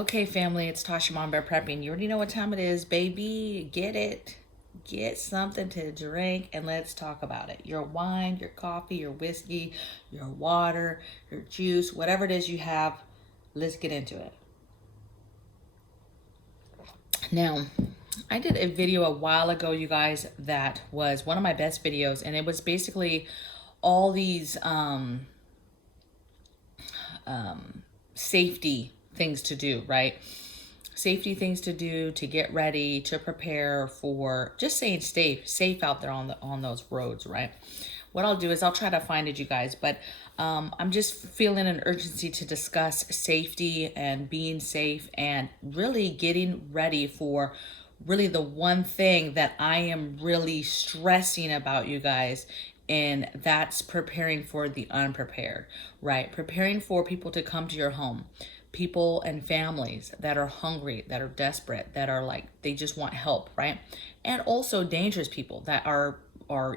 Okay, family, it's Tasha MAMABEAR prepping. You already know what time it is, baby. Get it. Get something to drink and let's talk about it. Your wine, your coffee, your whiskey, your water, your juice, whatever it is you have, let's get into it. Now, I did a video a while ago, you guys, that was one of my best videos, and it was basically all these safety things to do, right? Safety things to do to get ready, to prepare for just staying safe out there on those roads, right? What I'll do is I'll try to find it, you guys, but I'm just feeling an urgency to discuss safety and being safe and really getting ready for really the one thing that I am really stressing about, you guys, and that's preparing for the unprepared, right? Preparing for people to come to your home, people and families that are hungry, that are desperate, that are like, they just want help, right? And also dangerous people that are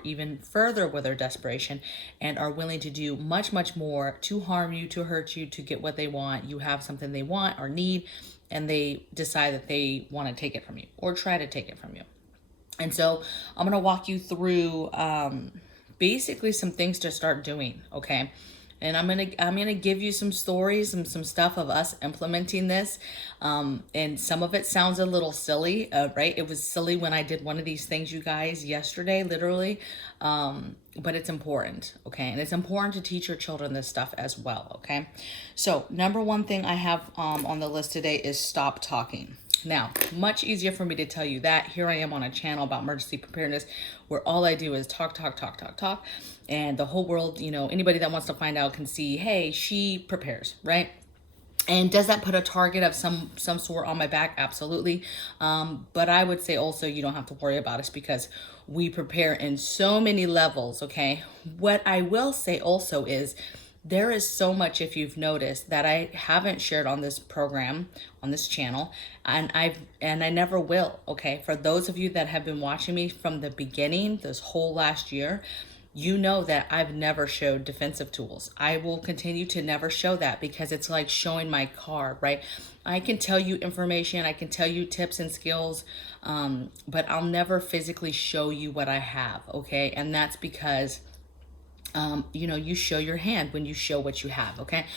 even further with their desperation and are willing to do much more to harm you, to hurt you, to get what they want. You have something they want or need, and they decide that they want to take it from you or try to take it from you. And so I'm going to walk you through basically some things to start doing, okay? And I'm gonna give you some stories and some stuff of us implementing this. And some of it sounds a little silly, right? It was silly when I did one of these things, you guys, yesterday, literally. But it's important, okay? And it's important to teach your children this stuff as well, okay? So number one thing I have on the list today is stop talking. Now, much easier for me to tell you that. Here I am on a channel about emergency preparedness where all I do is talk. And the whole world, you know, anybody that wants to find out can see, hey, she prepares, right? And does that put a target of some sort on my back? Absolutely. But I would say also you don't have to worry about us because we prepare in so many levels, okay? What I will say also is there is so much, if you've noticed, that I haven't shared on this program, on this channel, and I never will, okay? For those of you that have been watching me from the beginning, this whole last year, you know that I've never showed defensive tools. I will continue to never show that because it's like showing my card, right? I can tell you information, I can tell you tips and skills, but I'll never physically show you what I have, okay? And that's because you know, you show your hand when you show what you have, okay?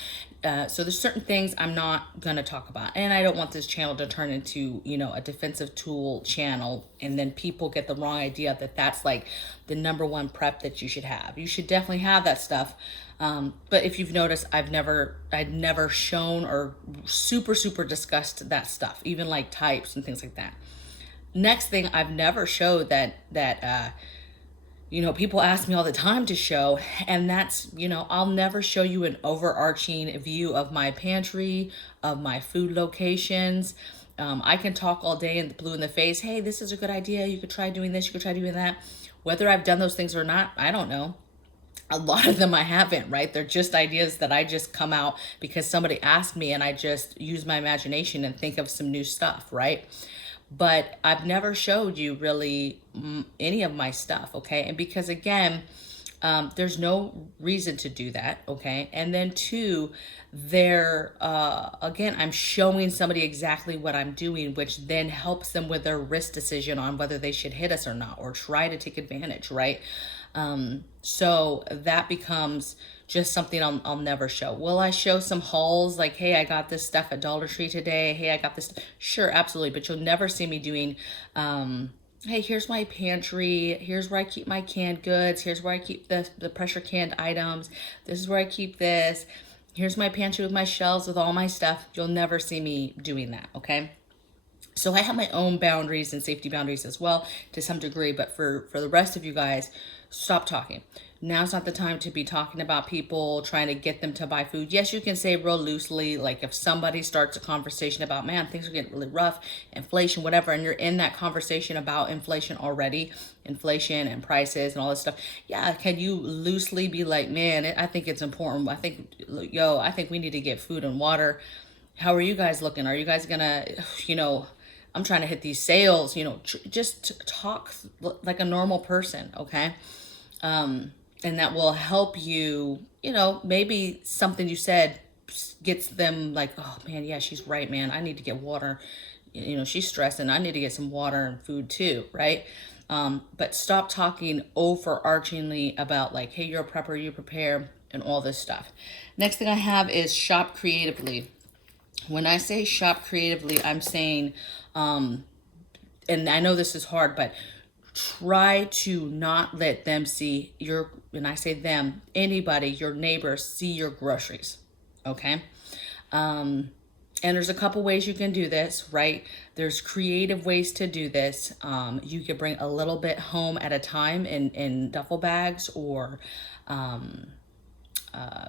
So there's certain things I'm not gonna talk about, and I don't want this channel to turn into, you know, a defensive tool channel, and then people get the wrong idea that that's like the number one prep that you should have. You should definitely have that stuff, but if you've noticed, I'd never shown or super discussed that stuff, even like types and things like that. Next thing, I've never showed that you know, people ask me all the time to show, and that's, you know, I'll never show you an overarching view of my pantry, of my food locations. I can talk all day in the blue in the face. Hey, this is a good idea. You could try doing this. You could try doing that. Whether I've done those things or not, I don't know. A lot of them I haven't, right? They're just ideas that I just come out because somebody asked me and I just use my imagination and think of some new stuff, right? But I've never showed you really any of my stuff, okay? And because again, there's no reason to do that, okay? And then two, again, I'm showing somebody exactly what I'm doing, which then helps them with their risk decision on whether they should hit us or not, or try to take advantage, right? So that becomes just something I'll never show. Will I show some hauls like, hey, I got this stuff at Dollar Tree today. Hey, I got this. Sure, absolutely. But you'll never see me doing, hey, here's my pantry. Here's where I keep my canned goods. Here's where I keep the pressure canned items. This is where I keep this. Here's my pantry with my shelves with all my stuff. You'll never see me doing that, okay? So I have my own boundaries and safety boundaries as well to some degree, but for the rest of you guys, stop talking. Now's not the time to be talking about people, trying to get them to buy food. Yes, you can say real loosely, like if somebody starts a conversation about, man, things are getting really rough, inflation, whatever, and you're in that conversation about inflation already, inflation and prices and all this stuff. Yeah, can you loosely be like, man, I think it's important. I think we need to get food and water. How are you guys looking? Are you guys gonna, you know, I'm trying to hit these sales, you know, just talk like a normal person, okay? And that will help you, you know, maybe something you said gets them like, oh man, yeah, she's right, man. I need to get water. You know, she's stressing. I need to get some water and food too, right? But stop talking overarchingly about like, hey, you're a prepper, you prepare, and all this stuff. Next thing I have is shop creatively. When I say shop creatively, I'm saying, and I know this is hard, but try to not let them see your, when I say them, anybody, your neighbors, see your groceries, okay? And there's a couple ways you can do this, right? There's creative ways to do this. You could bring a little bit home at a time in duffel bags or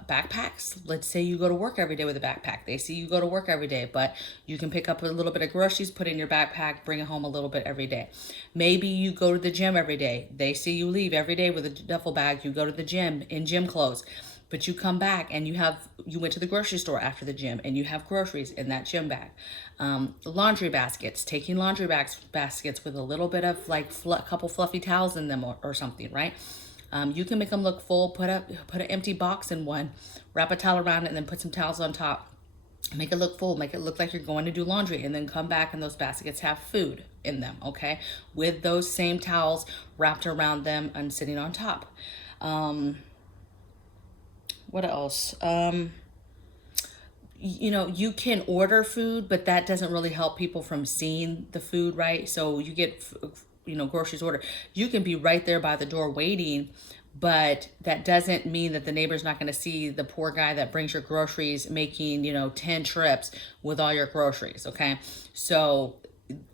backpacks. Let's say you go to work every day with a backpack. They see you go to work every day, but you can pick up a little bit of groceries, put it in your backpack, bring it home a little bit every day. Maybe you go to the gym every day. They see you leave every day with a duffel bag. You go to the gym in gym clothes. But you come back and you went to the grocery store after the gym and you have groceries in that gym bag. Laundry baskets, taking laundry baskets with a little bit of like a couple fluffy towels in them or something, right? You can make them look full, put an empty box in one, wrap a towel around it and then put some towels on top. Make it look full, make it look like you're going to do laundry, and then come back and those baskets have food in them, okay? With those same towels wrapped around them and sitting on top. What else? You know, you can order food, but that doesn't really help people from seeing the food, right? So you get, you know, groceries ordered. You can be right there by the door waiting, but that doesn't mean that the neighbor's not going to see the poor guy that brings your groceries making, you know, 10 trips with all your groceries, okay? So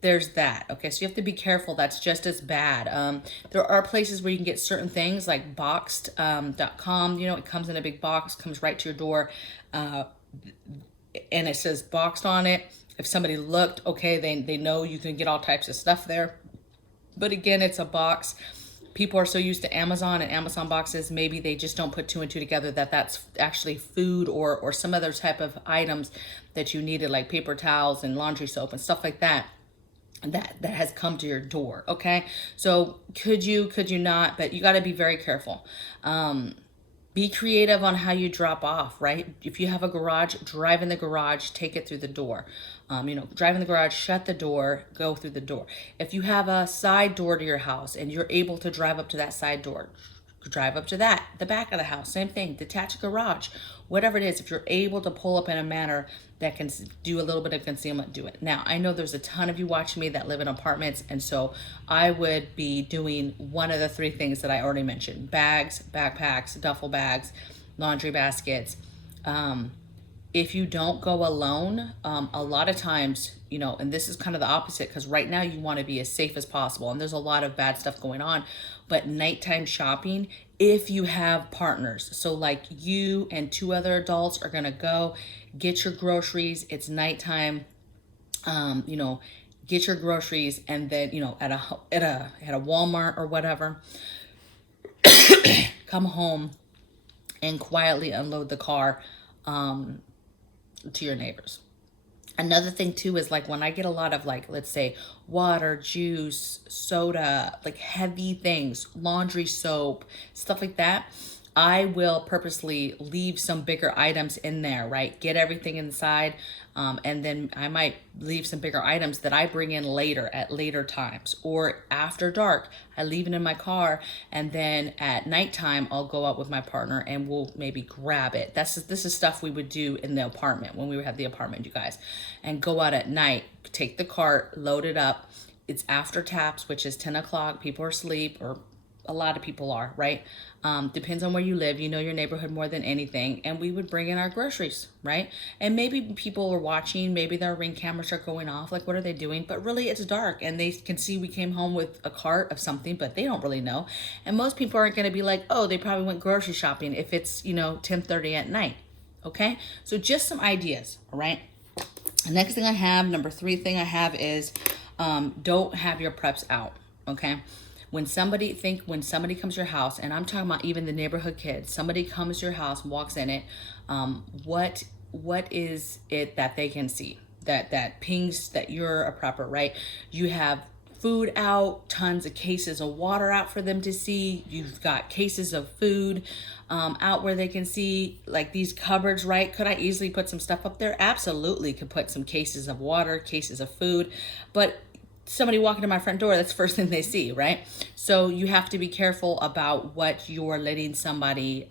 there's that. Okay, so you have to be careful. That's just as bad. There are places where you can get certain things like boxed.com. You know, it comes in a big box, comes right to your door, and it says boxed on it. If somebody looked, okay, they know you can get all types of stuff there. But again, it's a box. People are so used to Amazon and Amazon boxes, maybe they just don't put two and two together that that's actually food or some other type of items that you needed, like paper towels and laundry soap and stuff like that. That has come to your door, okay? So could you not, but you got to be very careful. Be creative on how you drop off, right? If you have a garage, drive in the garage, take it through the door. You know, drive in the garage, shut the door, go through the door. If you have a side door to your house and you're able to drive up to that side door, drive up to that. The back of the house, same thing, detach a garage, whatever it is. If you're able to pull up in a manner that can do a little bit of concealment, do it. Now, I know there's a ton of you watching me that live in apartments, and so I would be doing one of the three things that I already mentioned: bags, backpacks, duffel bags, laundry baskets. If you don't go alone, a lot of times, you know, and this is kind of the opposite, because right now you want to be as safe as possible, and there's a lot of bad stuff going on. But nighttime shopping, if you have partners, so like you and two other adults are gonna go get your groceries. It's nighttime. You know, get your groceries, and then, you know, at a Walmart or whatever, come home and quietly unload the car to your neighbors. Another thing too is like when I get a lot of like, let's say water, juice, soda, like heavy things, laundry soap, stuff like that, I will purposely leave some bigger items in there, right? Get everything inside. And then I might leave some bigger items that I bring in later at later times, or after dark. I leave it in my car, and then at nighttime I'll go out with my partner and we'll maybe grab it. This is stuff we would do in the apartment when we had the apartment, you guys, and go out at night, take the cart, load it up. It's after taps, which is 10 o'clock. People are asleep, or a lot of people are, right? Depends on where you live. You know your neighborhood more than anything. And we would bring in our groceries, right? And maybe people are watching. Maybe their Ring cameras are going off. Like, what are they doing? But really, it's dark. And they can see we came home with a cart of something, but they don't really know. And most people aren't going to be like, oh, they probably went grocery shopping if it's, you know, 10:30 at night. Okay? So just some ideas, all right? The next thing I have, number 3 thing I have is don't have your preps out, okay? When somebody comes to your house, and I'm talking about even the neighborhood kids, somebody comes to your house, walks in it, what is it that they can see that pings that you're a prepper, right? You have food out, tons of cases of water out for them to see. You've got cases of food out where they can see, like these cupboards, right? Could I easily put some stuff up there? Absolutely could put some cases of water, cases of food, but somebody walking to my front door, that's the first thing they see, right? So you have to be careful about what you're letting somebody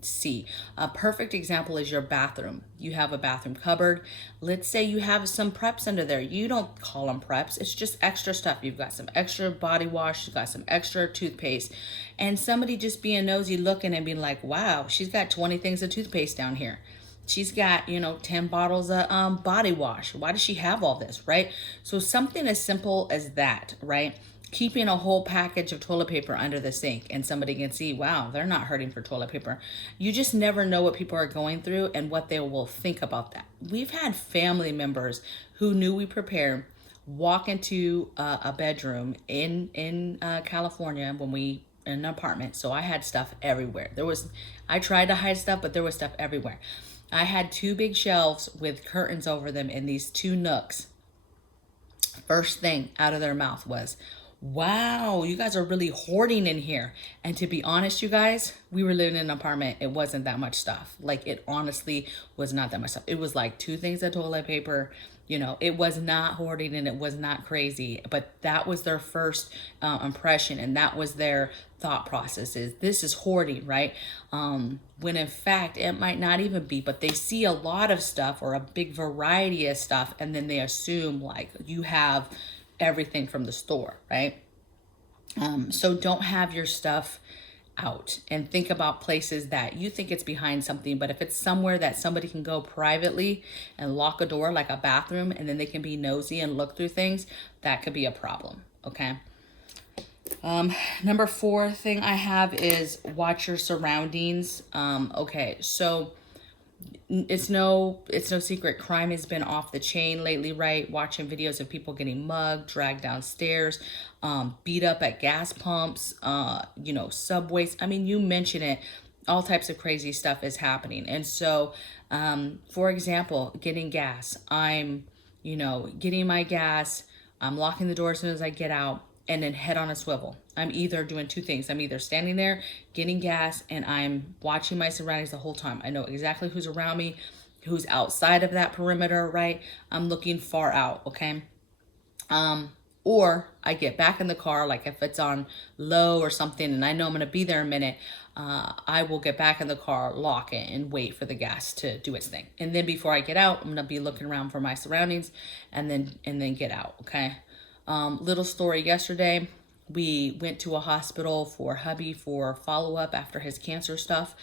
see. A perfect example is your bathroom. You have a bathroom cupboard. Let's say you have some preps under there. You don't call them preps. It's just extra stuff. You've got some extra body wash. You've got some extra toothpaste. And somebody just being nosy looking and being like, wow, she's got 20 things of toothpaste down here. She's got, 10 bottles of body wash. Why does she have all this, right? So something as simple as that, right? Keeping a whole package of toilet paper under the sink and somebody can see, wow, they're not hurting for toilet paper. You just never know what people are going through and what they will think about that. We've had family members who knew we prepare walk into a bedroom in California when we in an apartment. So I had stuff everywhere. I tried to hide stuff, but there was stuff everywhere. I had 2 big shelves with curtains over them in these 2 nooks. First thing out of their mouth was, wow, you guys are really hoarding in here. And to be honest, you guys, we were living in an apartment. It wasn't that much stuff. Like, it honestly was not that much stuff. It was like 2 things of toilet paper. It was not hoarding and it was not crazy, but that was their first impression, and that was their thought process is, this is hoarding, right? When in fact, it might not even be, but they see a lot of stuff or a big variety of stuff, and then they assume like you have everything from the store, right? So don't have your stuff out, and think about places that you think it's behind something, but if it's somewhere that somebody can go privately and lock a door, like a bathroom, and then they can be nosy and look through things, that could be a problem, okay? Number 4 thing I have is watch your surroundings. Okay, so it's no secret, crime has been off the chain lately, right? Watching videos of people getting mugged, dragged downstairs, beat up at gas pumps, subways. I mean, you mention it, all types of crazy stuff is happening. And so, for example, getting gas, I'm, getting my gas, I'm locking the door as soon as I get out, and then head on a swivel. I'm either doing 2 things. I'm either standing there, getting gas, and I'm watching my surroundings the whole time. I know exactly who's around me, who's outside of that perimeter, right? I'm looking far out, okay? Or I get back in the car, like if it's on low or something, and I know I'm gonna be there a minute, I will get back in the car, lock it, and wait for the gas to do its thing. And then before I get out, I'm gonna be looking around for my surroundings, and then get out, okay? Little story yesterday, we went to a hospital for hubby for follow-up after his cancer stuff,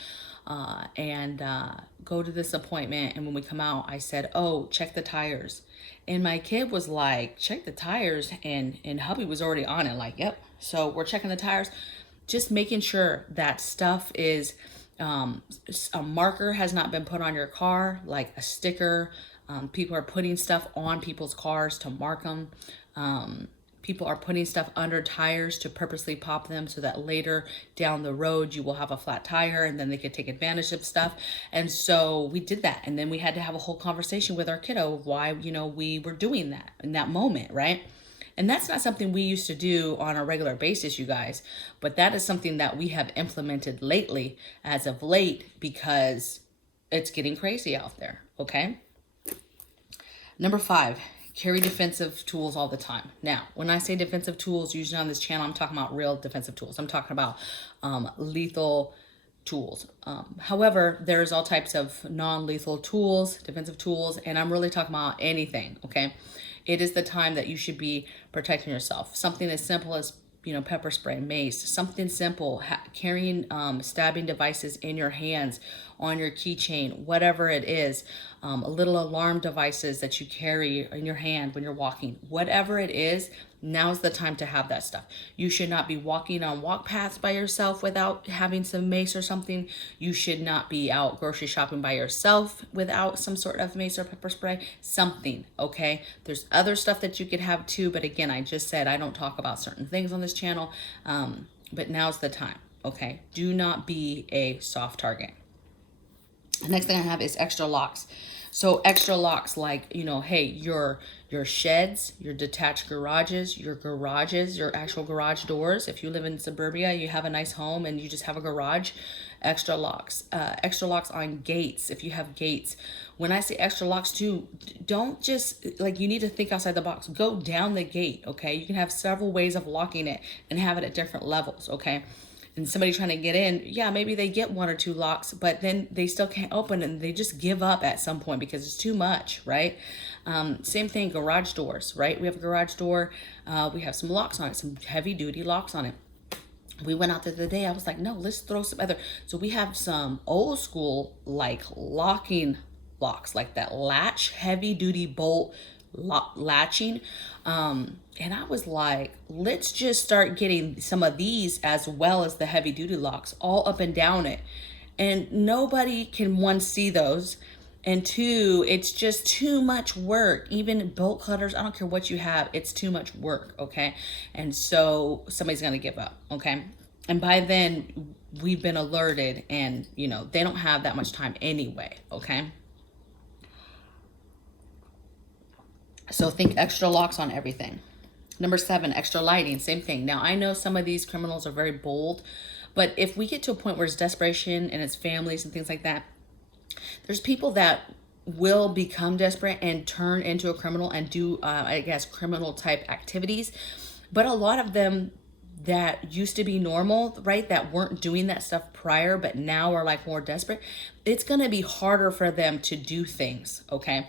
and go to this appointment. And when we come out, I said, oh, check the tires. And my kid was like, check the tires. And hubby was already on it, like, yep. So we're checking the tires, just making sure that stuff is, a marker has not been put on your car, like a sticker. People are putting stuff on people's cars to mark them. People are putting stuff under tires to purposely pop them so that later down the road you will have a flat tire and then they could take advantage of stuff. And so we did that. And then we had to have a whole conversation with our kiddo of why, we were doing that in that moment, right? And that's not something we used to do on a regular basis, you guys, but that is something that we have implemented lately as of late because it's getting crazy out there, okay? Number 5, carry defensive tools all the time. Now, when I say defensive tools, usually on this channel, I'm talking about real defensive tools. I'm talking about lethal tools. However, there's all types of non-lethal tools, defensive tools, and I'm really talking about anything, okay? It is the time that you should be protecting yourself. Something as simple as pepper spray, mace, something simple, carrying stabbing devices in your hands, on your keychain, whatever it is, little alarm devices that you carry in your hand when you're walking, whatever it is, now's the time to have that stuff. You should not be walking on walk paths by yourself without having some mace or something. You should not be out grocery shopping by yourself without some sort of mace or pepper spray, something, okay? There's other stuff that you could have too, but again, I just said I don't talk about certain things on this channel, but now's the time, okay? Do not be a soft target. The next thing I have is extra locks. So extra locks, like, hey, your sheds, your detached garages, your actual garage doors. If you live in suburbia, you have a nice home and you just have a garage, extra locks on gates. If you have gates, when I say extra locks too, don't just, like, you need to think outside the box. Go down the gate, okay? You can have several ways of locking it and have it at different levels, okay? And somebody trying to get in, yeah, maybe they get one or two locks, but then they still can't open and they just give up at some point because it's too much, right? Same thing, garage doors, right? We have a garage door. We have some locks on it, some heavy duty locks on it. We went out there the other day. I was like, no, let's throw some other. So we have some old school, like, locking locks, like that latch, heavy duty bolt latching. And I was like, let's just start getting some of these as well as the heavy duty locks all up and down it. And nobody can, one, see those. And two, it's just too much work. Even bolt cutters, I don't care what you have, it's too much work, okay? And so somebody's gonna give up, okay? And by then, we've been alerted and, they don't have that much time anyway, okay? So think extra locks on everything. Number 7, extra lighting, same thing. Now, I know some of these criminals are very bold, but if we get to a point where it's desperation and it's families and things like that, there's people that will become desperate and turn into a criminal and do, criminal type activities. But a lot of them that used to be normal, right, that weren't doing that stuff prior, but now are like more desperate, it's going to be harder for them to do things, okay?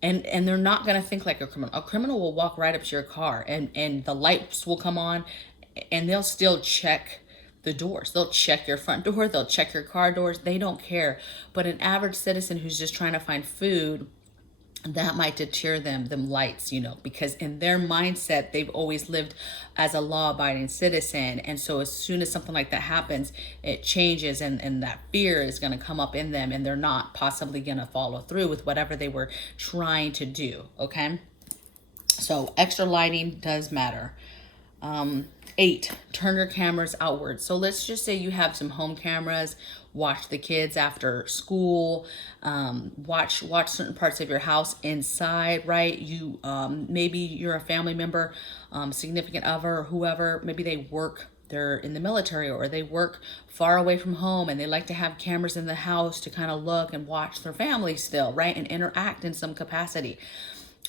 And they're not going to think like a criminal. A criminal will walk right up to your car and the lights will come on and they'll still check the doors. They'll check your front door. They'll check your car doors. They don't care. But an average citizen who's just trying to find food, that might deter them lights, because in their mindset, they've always lived as a law-abiding citizen. And so as soon as something like that happens, it changes and that fear is going to come up in them and they're not possibly going to follow through with whatever they were trying to do, okay? So extra lighting does matter. 8, turn your cameras outward. So let's just say you have some home cameras, watch the kids after school, watch certain parts of your house inside, right? You, maybe you're a family member, significant other, or whoever, maybe they're in the military or they work far away from home and they like to have cameras in the house to kind of look and watch their family still, right? And interact in some capacity.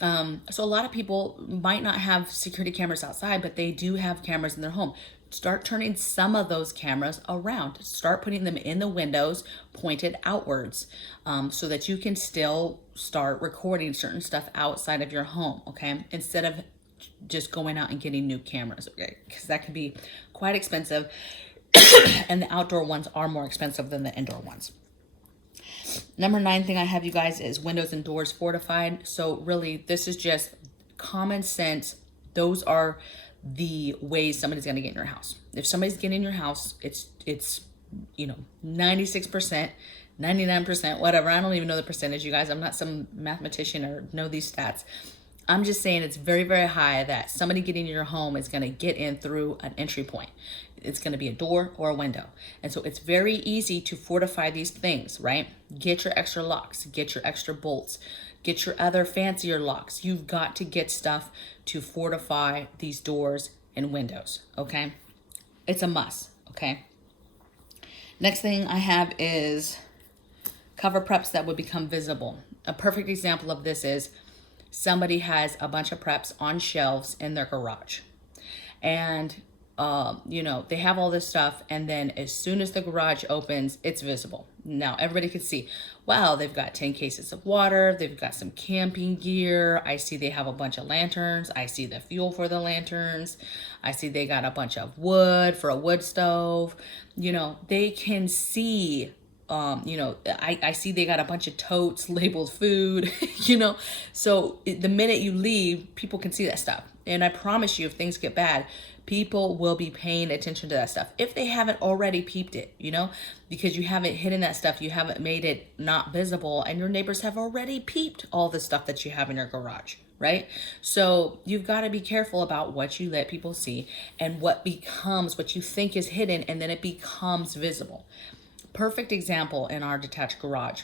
So a lot of people might not have security cameras outside, but they do have cameras in their home. Start turning some of those cameras around. Start putting them in the windows pointed outwards, so that you can still start recording certain stuff outside of your home, okay? Instead of just going out and getting new cameras, okay? Because that can be quite expensive and the outdoor ones are more expensive than the indoor ones. Number 9 thing I have, you guys, is windows and doors fortified. So really, this is just common sense. Those are the ways somebody's going to get in your house. If somebody's getting in your house, it's 96%, 99%, whatever. I don't even know the percentage, you guys. I'm not some mathematician or know these stats. I'm just saying it's very, very high that somebody getting in your home is going to get in through an entry point. It's going to be a door or a window. And so it's very easy to fortify these things, right? Get your extra locks, get your extra bolts, get your other fancier locks. You've got to get stuff to fortify these doors and windows, okay? It's a must, okay? Next thing I have is cover preps that would become visible. A perfect example of this is somebody has a bunch of preps on shelves in their garage. And, they have all this stuff. And then as soon as the garage opens, it's visible. Now everybody can see, wow, they've got 10 cases of water. They've got some camping gear. I see they have a bunch of lanterns. I see the fuel for the lanterns. I see they got a bunch of wood for a wood stove. They can see, I see they got a bunch of totes labeled food, so the minute you leave, people can see that stuff. And I promise you, if things get bad, people will be paying attention to that stuff. If they haven't already peeped it, because you haven't hidden that stuff, you haven't made it not visible, and your neighbors have already peeped all the stuff that you have in your garage, right? So you've got to be careful about what you let people see and what you think is hidden, and then it becomes visible. Perfect example in our detached garage.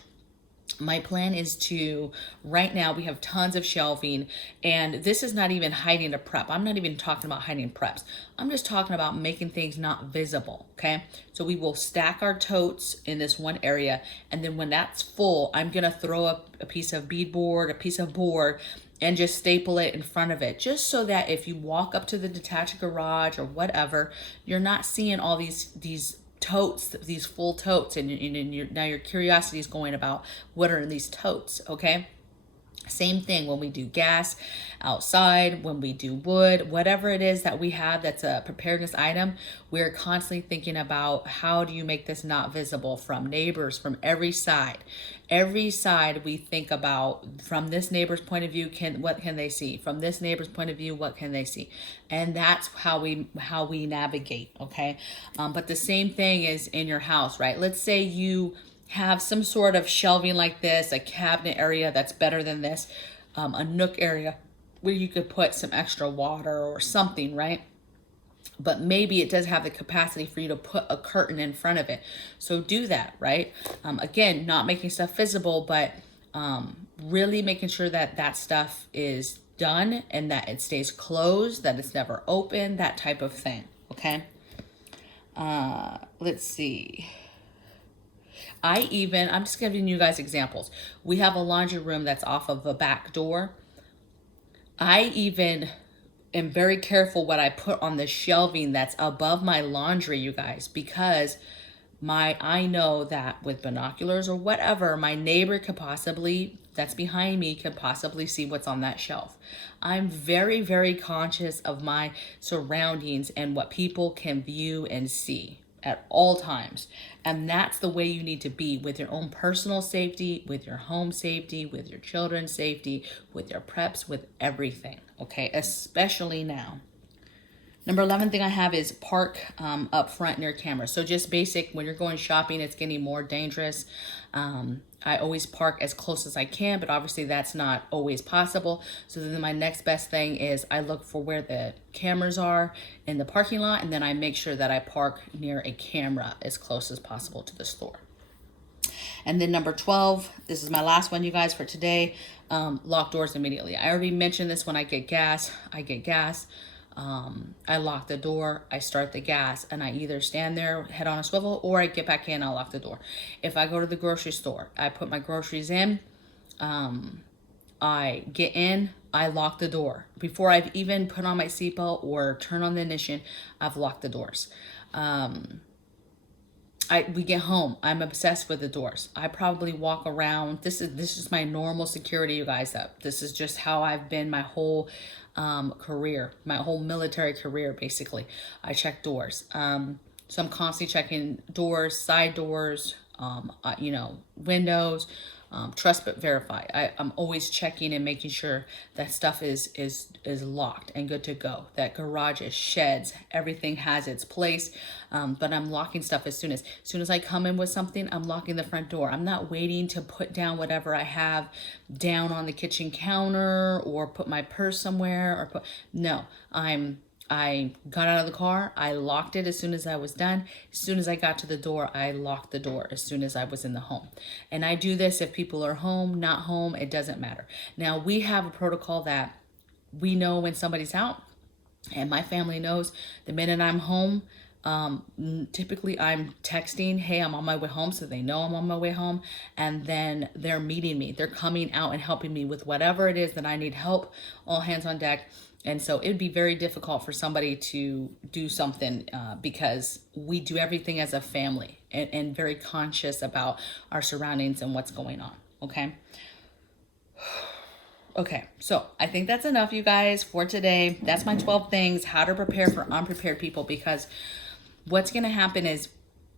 My plan is to, right now we have tons of shelving, and this is not even hiding a prep. I'm not even talking about hiding preps. I'm just talking about making things not visible, okay? So we will stack our totes in this one area, and then when that's full, I'm gonna throw up a piece of beadboard, a piece of board, and just staple it in front of it, just so that if you walk up to the detached garage or whatever, you're not seeing all these totes, these full totes, and now your curiosity is going about what are in these totes, okay? Same thing when we do gas outside, when we do wood, whatever it is that we have that's a preparedness item, we're constantly thinking about how do you make this not visible from neighbors, from every side. Every side we think about, from this neighbor's point of view, what can they see? From this neighbor's point of view, what can they see? And that's how we navigate, okay? But the same thing is in your house, right? Let's say you have some sort of shelving like this, a cabinet area that's better than this, a nook area where you could put some extra water or something, right? But maybe it does have the capacity for you to put a curtain in front of it. So do that, right? Again, not making stuff visible, but really making sure that that stuff is done and that it stays closed, that it's never open, that type of thing, okay? Let's see. I'm just giving you guys examples. We have a laundry room that's off of a back door. I even am very careful what I put on the shelving that's above my laundry, you guys, because I know that with binoculars or whatever, my neighbor could possibly, that's behind me, could possibly see what's on that shelf. I'm very, very conscious of my surroundings and what people can view and see at all times. And that's the way you need to be with your own personal safety, with your home safety, with your children's safety, with your preps, with everything, okay? Especially now. Number 11 thing I have is park up front near cameras. So just basic, when you're going shopping, it's getting more dangerous. I always park as close as I can, but obviously that's not always possible. So then my next best thing is I look for where the cameras are in the parking lot, and then I make sure that I park near a camera as close as possible to the store. And then number 12, this is my last one, you guys, for today. Lock doors immediately. I already mentioned this. When I get gas, I lock the door, I start the gas, and I either stand there, head on a swivel, or I get back in, I'll lock the door. If I go to the grocery store, I put my groceries in, I get in, I lock the door. Before I've even put on my seatbelt or turn on the ignition, I've locked the doors. We get home, I'm obsessed with the doors. I probably walk around. This is my normal security, you guys. This is just how I've been my whole career, my whole military career, basically. I check doors. So I'm constantly checking doors, side doors, windows, trust but verify. I'm always checking and making sure that stuff is locked and good to go. That garages, sheds, everything has its place. But I'm locking stuff as soon as I come in with something, I'm locking the front door. I'm not waiting to put down whatever I have down on the kitchen counter or put my purse somewhere no, I got out of the car, I locked it as soon as I was done. As soon as I got to the door, I locked the door as soon as I was in the home. And I do this if people are home, not home, it doesn't matter. Now, we have a protocol that we know when somebody's out, and my family knows the minute I'm home. Typically I'm texting, hey, I'm on my way home, so they know I'm on my way home, and then they're meeting me. They're coming out and helping me with whatever it is that I need help, all hands on deck. And so it'd be very difficult for somebody to do something because we do everything as a family and very conscious about our surroundings and what's going on, okay? Okay, so I think that's enough, you guys, for today. That's my 12 things, how to prepare for unprepared people, because what's going to happen is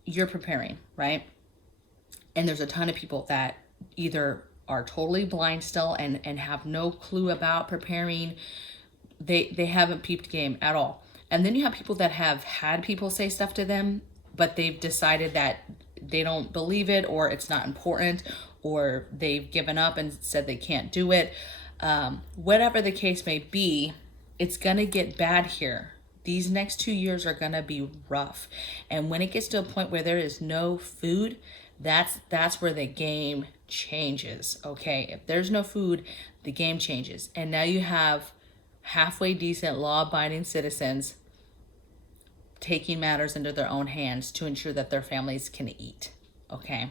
you're preparing, right? And there's a ton of people that either are totally blind still and have no clue about preparing. They haven't peeped game at all. And then you have people that have had people say stuff to them, but they've decided that they don't believe it, or it's not important, or they've given up and said they can't do it. Whatever the case may be, it's gonna get bad here. These next 2 years are gonna be rough. And when it gets to a point where there is no food, that's where the game changes, okay? If there's no food, the game changes. And now you have halfway decent law-abiding citizens taking matters into their own hands to ensure that their families can eat, okay?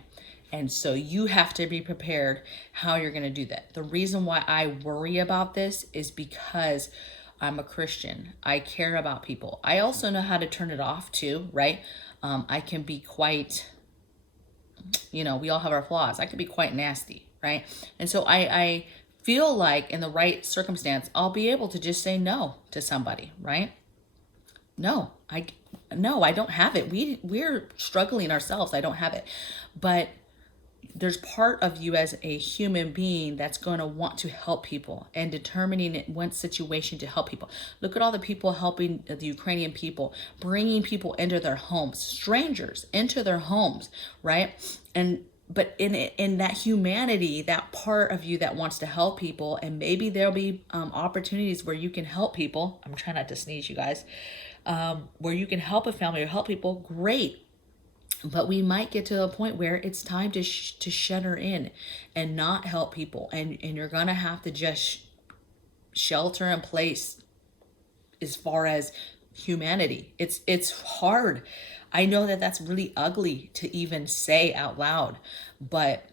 And so you have to be prepared how you're going to do that. The reason why I worry about this is because I'm a Christian. I care about people. I also know how to turn it off too, right? I can be quite, you know, we all have our flaws. I can be quite nasty, right? And so I feel like in the right circumstance, I'll be able to just say no to somebody, right? No, I don't have it. We're struggling ourselves. I don't have it. But there's part of you as a human being that's going to want to help people and determining in what situation to help people. Look at all the people helping the Ukrainian people, bringing people into their homes, strangers into their homes, right? But in that humanity, that part of you that wants to help people, and maybe there'll be opportunities where you can help people. I'm trying not to sneeze, you guys. Where you can help a family or help people, great. But we might get to a point where it's time to shutter in and not help people. And you're going to have to just shelter in place as far as humanity. It's hard. I know that that's really ugly to even say out loud, but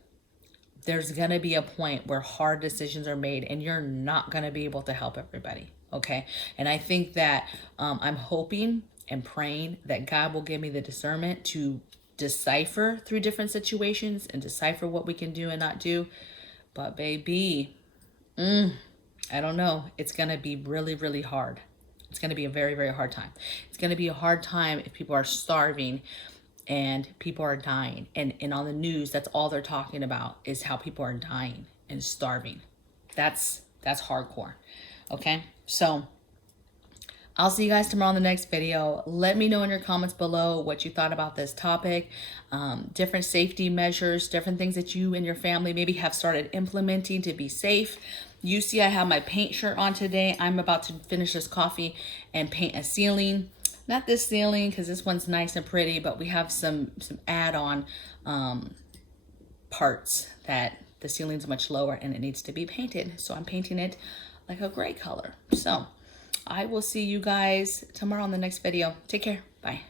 there's going to be a point where hard decisions are made and you're not going to be able to help everybody. Okay. And I think that I'm hoping and praying that God will give me the discernment to decipher through different situations and decipher what we can do and not do. But baby, I don't know. It's going to be really, really hard. It's going to be a very, very hard time. It's going to be a hard time if people are starving and people are dying. And on the news, that's all they're talking about is how people are dying and starving. That's hardcore. Okay. So I'll see you guys tomorrow in the next video. Let me know in your comments below what you thought about this topic, different safety measures, different things that you and your family maybe have started implementing to be safe. You see I have my paint shirt on today. I'm about to finish this coffee and paint a ceiling. Not this ceiling because this one's nice and pretty, but we have some add-on parts that the ceiling's much lower and it needs to be painted. So I'm painting it like a gray color. So I will see you guys tomorrow on the next video. Take care. Bye.